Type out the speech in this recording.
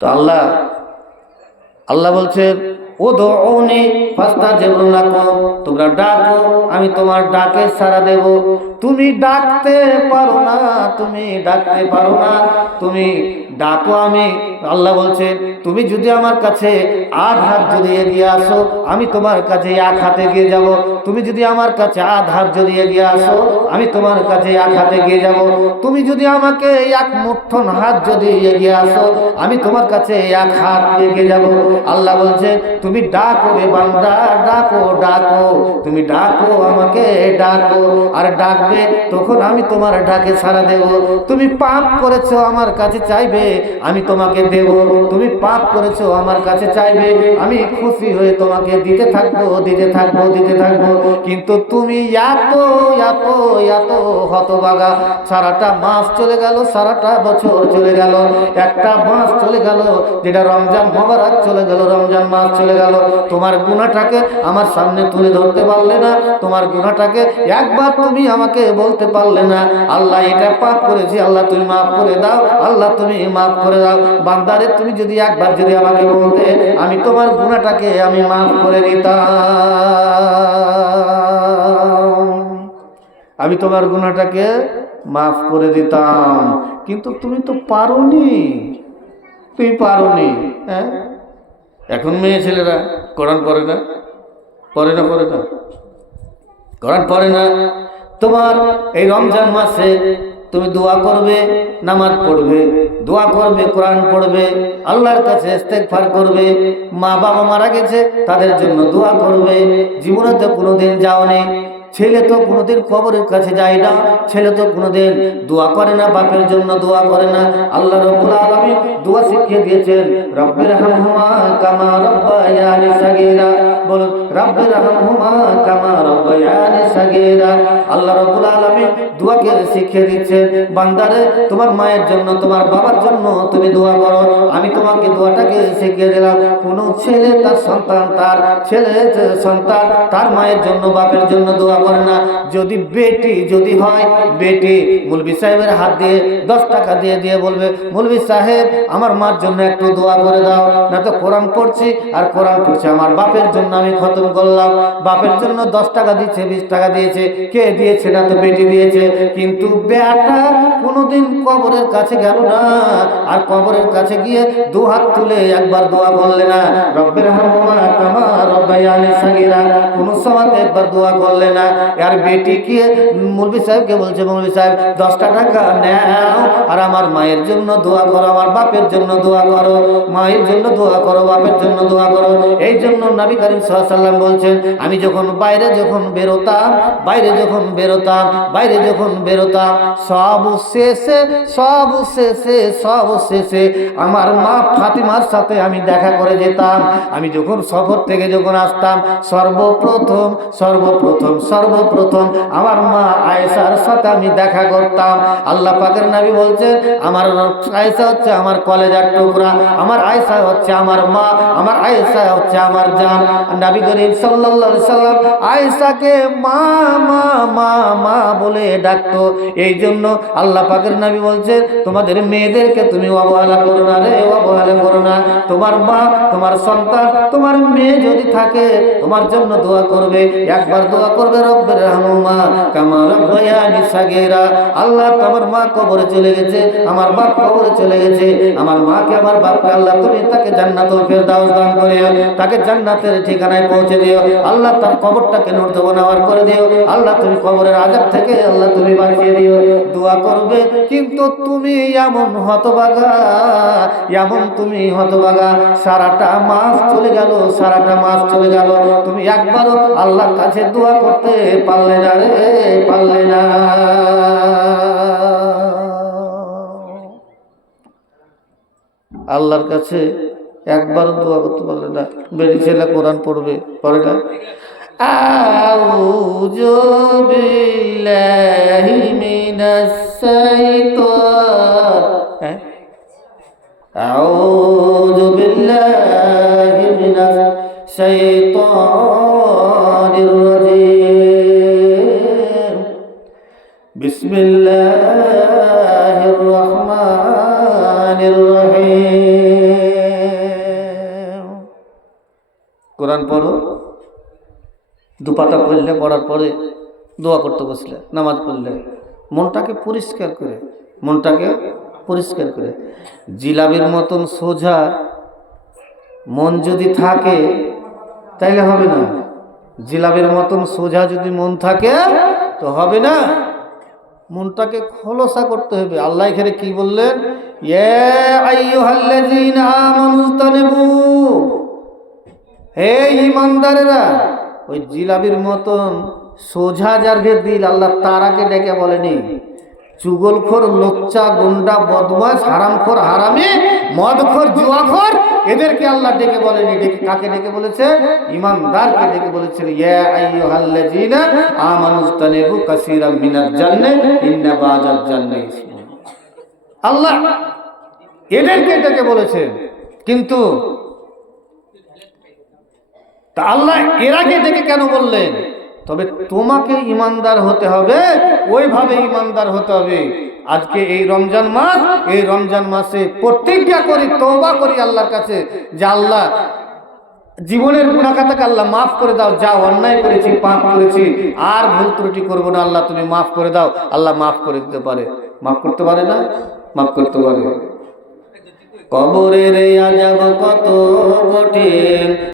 তো আল্লাহ আল্লাহ বলছেন ও দৌনি ফাস্তা যেগুলো তোমরা ডাকো, আমি তোমার ডাকে সারা দেব। তুমি ডাকতে পারো না, তুমি ডাকতে পারো না, তুমি ডাকো আমি। আল্লাহ বলছেন, তুমি যদি আমার কাছে আধ হাত যদি এগিয়ে আসো, আমি তোমার কাছে এক হাতে গিয়ে যাব। তুমি যদি আমার কাছে আধ হাত যদি এগিয়ে আসো, আমি তোমার কাছে এক হাতে গিয়ে যাব। তুমি যদি আমাকে এক মুঠন হাত যদি এগিয়ে আসো, আমি তোমার কাছে এক হাত এগিয়ে যাব। আল্লাহ বলছে তুমি ডাকো রে বান্দা, ডাকো ডাকো। তুমি ডাকো আমাকে, ডাকো। আর ডাকবে তখন আমি তোমার ডাকে সাড়া দেব। তুমি পাপ করেছ, আমার কাছে চাইবে, আমি তোমাকে দেব। তুমি পাপ করেছ, আমার কাছে চাইবে, আমি খুশি হয়ে তোমাকে দিতে থাকব দিতে থাকব দিতে থাকব। কিন্তু তুমি এত এত এত হতবাগা। সারাটা মাস চলে গেল, সারাটা বছর চলে গেল। একটা মাস চলে গেল, যেটা রমজান মোবারক চলে গেল, রমজান মাস চলে গেল। তোমার গুণাটাকে আমার সামনে তুলে ধরতে পারলে না। তোমার গুণাটাকে একবার তুমি আমাকে বলতে পারলে না। আল্লাহ এটা পাপ করেছি, আল্লাহ তুমি মাফ করে দাও, আল্লাহ তুমি মাফ করে দাও। বান্দারে, তুমি যদি একবার যদি আমাকে বলতে, আমি তোমার গুণাটাকে আমি মাফ করে দিতাম। আমি তোমার গুণাটাকে মাফ করে দিতাম। কিন্তু তুমি তো পারোনি। তুমি পারোনি হ্যাঁ? এখন মেয়ে ছেলেরা কোরআন পড়ে না? পড়ে না পড়ে না? কোরআন পড়ে না? তোমার এই রমজান মাসে তুমি দোয়া করবে, নামাজ পড়বে, দোয়া করবে, কোরআন পড়বে, আল্লাহর কাছে ইস্তেগফার করবে, মা বাবা মারা গেছে, তাদের জন্য দোয়া করবে, জীবনে তো কোনোদিন যাওনি, ছেলে তো কোনোদিন কবরের কাছে যায় না, ছেলে তো কোনোদিন দোয়া করে না, বাপের জন্য দোয়া করে না, আল্লাহ রব্বুল আলামিন দোয়া শিখিয়ে দিয়েছেন, রব্বির হামহুমা কামা বলুন রব্বির হামহুমা কামা রব্বায়ানি সাগীরা। আল্লাহ রব্বুল আলামিন দোয়াকে শিখিয়ে দিচ্ছেন, বান্দারে, তোমার মায়ের জন্য, তোমার বাবার জন্য তুমি দোয়া করো। আমি তোমাকে দোয়াটাকে শিখিয়ে দিলাম। কোন ছেলে তার সন্তান, তার ছেলে সন্তান, তার মায়ের জন্য, বাপের জন্য দোয়া করে না। যদি বেটি যদি হয়, বেটি মুলবি সাহেবের হাত দিয়ে দশ টাকা দিয়ে দিয়ে বলবে, মুলবি সাহেব, আমার মার জন্য একটু দোয়া করে দাও। না তো কোরআন পড়ছি, আর কোরআন পড়ছি, আমার বাপের জন্য আমি খতম করলাম বাপের জন্য দশ টাকা দিচ্ছে বিশ টাকা দিয়েছে, কে দিয়েছে না তো বেটি দিয়েছে। কিন্তু বেটা কোনোদিন কবরের কাছে গেল না। আর কবরের কাছে গিয়ে দু হাত তুলে একবার দোয়া করলে না। রব্বের হামা কোন সময় একবার দোয়া করলে না। আর বেটি কি মুরবি সাহেবকে বলছে মুরবি সাহেব, দশটা টাকা নাও আর আমার মায়ের জন্য দোয়া করো, আমার বাপের জন্য দোয়া করো, মায়ের জন্য দোয়া করো, বাপের জন্য দোয়া করো। এই জন্য নবী করিম সাল্লাম বলছেন, আমি যখন বাইরে যখন বেরোতাম, বাইরে যখন বেরোতাম, বাইরে যখন বেরোতাম, সব শেষে সব শেষে সব শেষে আমার মা ফাতিমার সাথে আমি দেখা করে যেতাম। আমি যখন সফর থেকে যখন আসতাম, সর্বপ্রথম সর্বপ্রথম সর্বপ্রথম আমার মা আয়েশার সাথে আমি দেখা করতাম। আল্লাহ পাকের নাবি বলছে আমার আয়েশা হচ্ছে আমার কলেজার টুকরা, আমার আয়েশা হচ্ছে আমার মা, আমার আয়েশা হচ্ছে আমার জান। নবী করিম সাল্লাল্লাহু সাল্লাম আয়েশাকে মা মা মা মা বলে ডাকতো। এই জন্য আল্লাহ পাকের নবী বলছে তোমাদের মেয়েদেরকে তুমি অবহেলা করো না রে, অবহেলা করো না। তোমার মা, তোমার সন্তান, তোমার মেয়ে যদি থাকে, তোমার জন্য দোয়া করবে। একবার দোয়া করবে রব্বের রহমা। কামা রব্বায়ানি সাগীরা। আল্লাহ তোমার মা কবরে চলে গেছে, আমার বাপ কবরে চলে গেছে। আমার মাকে, আমার বাপকে আল্লাহ তুমি তাকে জান্নাতুল ফেরদাউস দান করে তাকে জান্নাতের ঠিকানায় পৌঁছে দিও। আল্লাহ তার কবরটাকে নূর্ত বনাওয়ার করে দিও। আল্লাহ তুমি কবরের আজাব থেকে আল্লাহ তুমি বাঁচিয়ে দিও। দোয়া করবে, কিন্তু তুমি এমন হতবাগা, এমন তুমি হতবাগা। সারাটা মাস চলে গেল, সারাটা মাস চলে গেল। তুমি একবারও আল্লাহর কাছে দোয়া করতে পারলে না রে, পারলে না। আল্লাহর কাছে একবারও দোয়া করতে পারলে না বেরি ছেলে কোরআন পড়বে পড়ে না أعوذ بالله من الشيطان أعوذ بالله من الشيطان الرجيم بسم الله الرحمن الرحيم দুপাতা পড়লে, পড়ার পরে দোয়া করতে বসলে, নামাজ পড়লে। মনটাকে পরিষ্কার করে, মনটাকে পরিষ্কার করে। জিলাবির মতন সোজা মন যদি থাকে, তাইলে হবে না। জিলাবের মতন সোজা যদি মন থাকে, তো হবে না। মনটাকে খোলসা করতে হবে। আল্লাহ এখানে কি বললেন? হে ইমানদারেরা ওই জিলাবির মতন সোজা যার যে দিল, আল্লাহ তারাকে ডেকে বলেনি, চুগলখোর, লোচ্চা, গুন্ডা বদমাস হারামখোর, হারামি, মদখোর, জুয়াখোর, এদেরকে আল্লাহ ডেকে বলেনি। ডেকে কাকে ডেকে বলেছে? ইমানদারকে ডেকে বলেছেন ইয়া আইয়ুহাল্লাযীনা আমানুস্তানিবু কাসীরাম মিনাজ জান্নাহ ইন্না বাজাজ জান্নাহ আল্লাহ এদেরকে ডেকে বলেছেন কিন্তু তা আল্লাহ এর আগে ডেকে কেন বললেন? তবে তোমাকে ইমানদার হতে হবে, ওইভাবে ইমানদার হতে হবে। আজকে এই রমজান মাস, এই রমজান মাসে প্রতিজ্ঞা করি, তওবা করি আল্লাহর কাছে যে আল্লাহ, জীবনের গুণাখাতাকে আল্লাহ মাফ করে দাও, যা অন্যায় করেছি, পাপ করেছি, আর ভুল ত্রুটি করব না, আল্লাহ তুমি মাফ করে দাও, আল্লাহ মাফ করে দিতে পারে। মাফ করতে পারে না? মাফ করতে পারে। কবরের কত কঠিন।